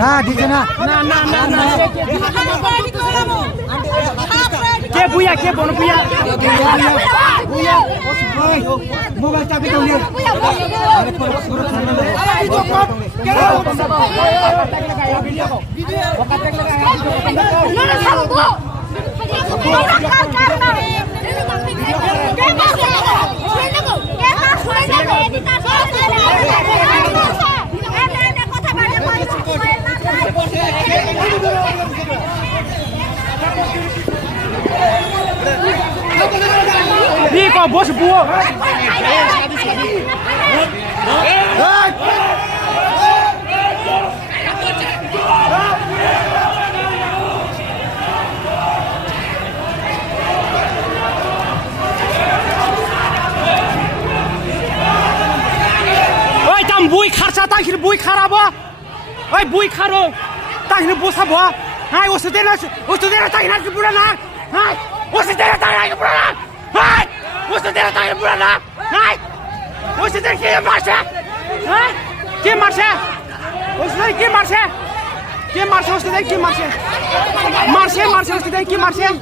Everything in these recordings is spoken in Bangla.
না দিছে না কে বুয়া কে বন বুয়া মোবাইল চাবি দাও নে Đi còn bố sụp bùa. Ôi tầm bùi khát sao tay khi bùi khát à bố. Ôi bùi khát rồi. Tay khi bố sao bố. Hai ô tên là tay khi bùi là hai. Você tem ataque por lá! Vai! Você tem ataque por lá! Vai! Você tem que marchar! Vai! Que marchar? Você tem que marchar! Que marchar? Você tem que marchar! Marchar, marchar! Você tem que marchar!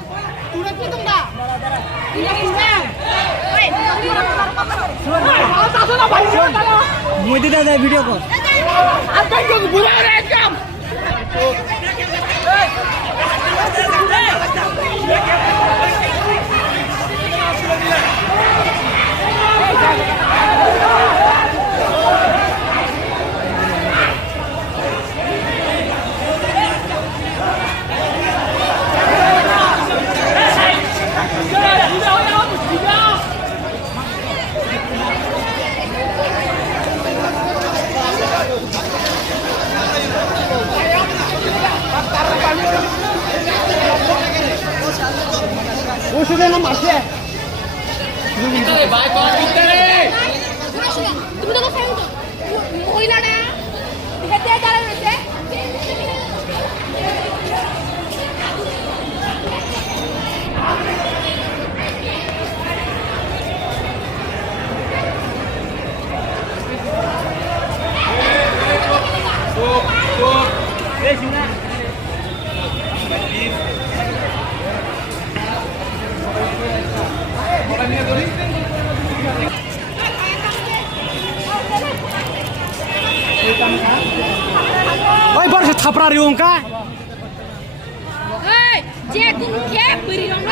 Muito da vídeo ko. Apa yang bulan rekam? ওষুধে নাম আসে ভিতরে ভাই কোন ভিতরে তুমি তো ফ্রেন্ড কইলা না হেতে দাঁড়া রইছে এই শুনা Oi, baru saya tapra riung ka. Hei, je kun ke beri orang